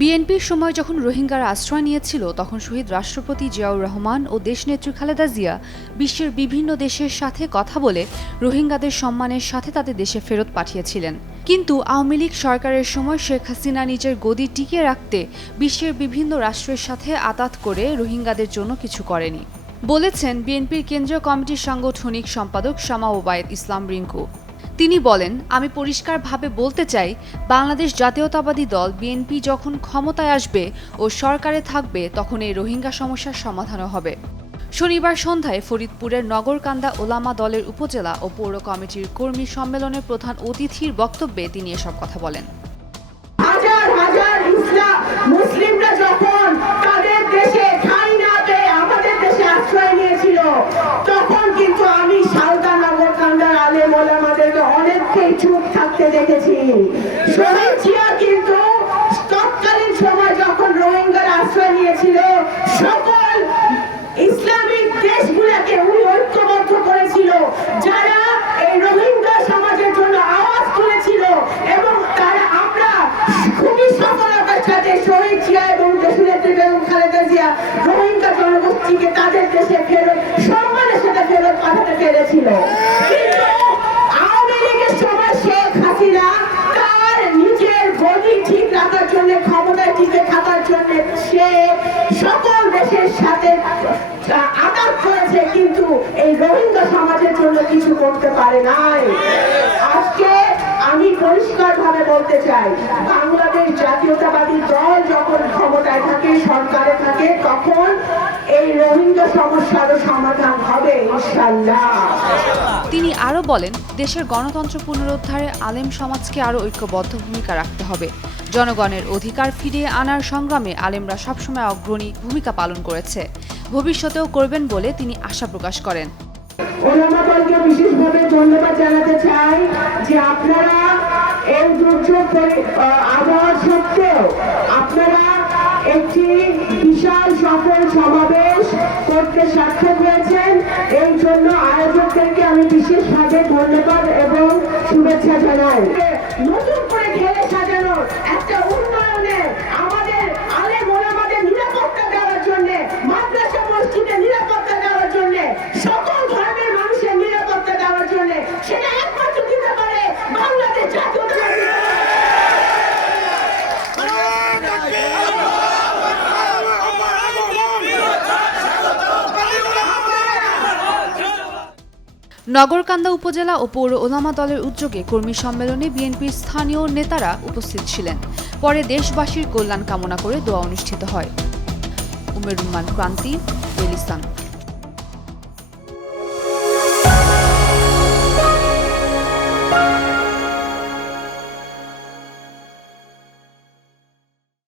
বিএনপির সময় যখন রোহিঙ্গারা আশ্রয় নিয়েছিল তখন শহীদ রাষ্ট্রপতি জিয়াউর রহমান ও দেশনেত্রী খালেদা জিয়া বিশ্বের বিভিন্ন দেশের সাথে কথা বলে রোহিঙ্গাদের সম্মানের সাথে তাদের দেশে ফেরত পাঠিয়েছিলেন। কিন্তু আওয়ামী লীগ সরকারের সময় শেখ হাসিনা নিজের গদি টিকিয়ে রাখতে বিশ্বের বিভিন্ন রাষ্ট্রের সাথে আতাত করে রোহিঙ্গাদের জন্য কিছু করেনি বলেছেন বিএনপির কেন্দ্রীয় কমিটির সাংগঠনিক সম্পাদক শামা ওবায়েদ ইসলাম রিংকু। তিনি বলেন, আমি পরিষ্কারভাবে বলতে চাই, বাংলাদেশ জাতীয়তাবাদী দল বিএনপি যখন ক্ষমতায় আসবে ও সরকারে থাকবে তখন এই রোহিঙ্গা সমস্যার সমাধানও হবে। শনিবার সন্ধ্যায় ফরিদপুরের নগরকান্দা ওলামা দলের উপজেলা ও পৌর কমিটির কর্মী সম্মেলনের প্রধান অতিথির বক্তব্যে তিনি এসব কথা বলেন। হাজার হাজার মুসলিমরা যখন তাদের দেশে ঠাঁই না পেয়ে আমাদের দেশে আশ্রয় নিয়েছিল তখন কিন্তু আমি সালদা নগরকান্দার আলেম ওলামাদেরকে অনেককেই চুপ থাকতে দেখেছি। শহীদ জিয়া কিন্তু তৎকালীন সময় যখন রোহিঙ্গার আশ্রয় নিয়েছিল সকল ইসলামিক দেশগুলোকে উনি ঐক্যবদ্ধ করেছিল, যারা এই রোহিঙ্গা সমাজের জন্য আওয়াজ তুলেছিল এবং তারা আমরা খুবই সফলতার সাথে শহীদ জিয়া এবং দেশনেত্রী বেগম খালেদা জিয়া রোহিঙ্গা জনগোষ্ঠীকে তাদের দেশে ফেরত সম্মানের সাথে ফেরত পাঠাতে পেরেছিল। কিন্তু আওয়ামী লীগের সময় শেখ হাসিনা তার নিজের গদি ঠিক রাখার জন্য, ক্ষমতায় টিকে থাকার জন্য সে সকল দেশের সাথে আঘাত করেছে, কিন্তু এই রোহিঙ্গা সমাজের জন্য কিছু করতে পারে নাই। আজকে আমি পরিষ্কারভাবে বলতে চাই, বাংলাদেশ জাতীয়তাবাদী দল যখন ক্ষমতায় থাকে, সরকারে থাকে, তখন এই রোহিঙ্গা সমস্যারও সমাধান হবে ইনশাআল্লাহ। তিনি আরও বলেন, দেশের গণতন্ত্র পুনরুদ্ধারে আলেম সমাজকে আরও ঐক্যবদ্ধ ভূমিকা রাখতে হবে। জনগণের অধিকার ফিরিয়ে আনার সংগ্রামে আলেমরা সবসময় অগ্রণী ভূমিকা পালন করেছে, ভবিষ্যতেও করবেন বলে তিনি আশা প্রকাশ করেন। ওলামা দলকে বিশেষভাবে ধন্যবাদ জানাতে চাই যে আপনারা এই দুর্যোগ আবহাওয়া সত্ত্বেও আপনারা একটি বিশাল সফল সমাবেশ করতে সার্থক হয়েছেন। এই জন্য আয়োজকদেরকে আমি বিশেষভাবে ধন্যবাদ এবং শুভেচ্ছা জানাই। নতুন করে ঢেলে সাজানোর একটা উন্নয়নে আমাদের আলেম ওলামাদের নিরাপত্তা দেওয়ার জন্য, মাদ্রাসা মসজিদে নিরাপত্তা দেওয়ার জন্য, সকল ধর্মের মানুষের নিরাপত্তা দেওয়ার জন্য সেটা একমাত্র দিতে পারে বাংলাদেশ জাতীয়তাবাদী দল। নগরকান্দা উপজেলা ও পৌর ওলামা দলের উদ্যোগে কর্মী সম্মেলনে বিএনপির স্থানীয় নেতারা উপস্থিত ছিলেন। পরে দেশবাসীর কল্যাণ কামনা করে দোয়া অনুষ্ঠিত হয়। উমের রুম্মান ক্রান্তি, ডেইলি সান।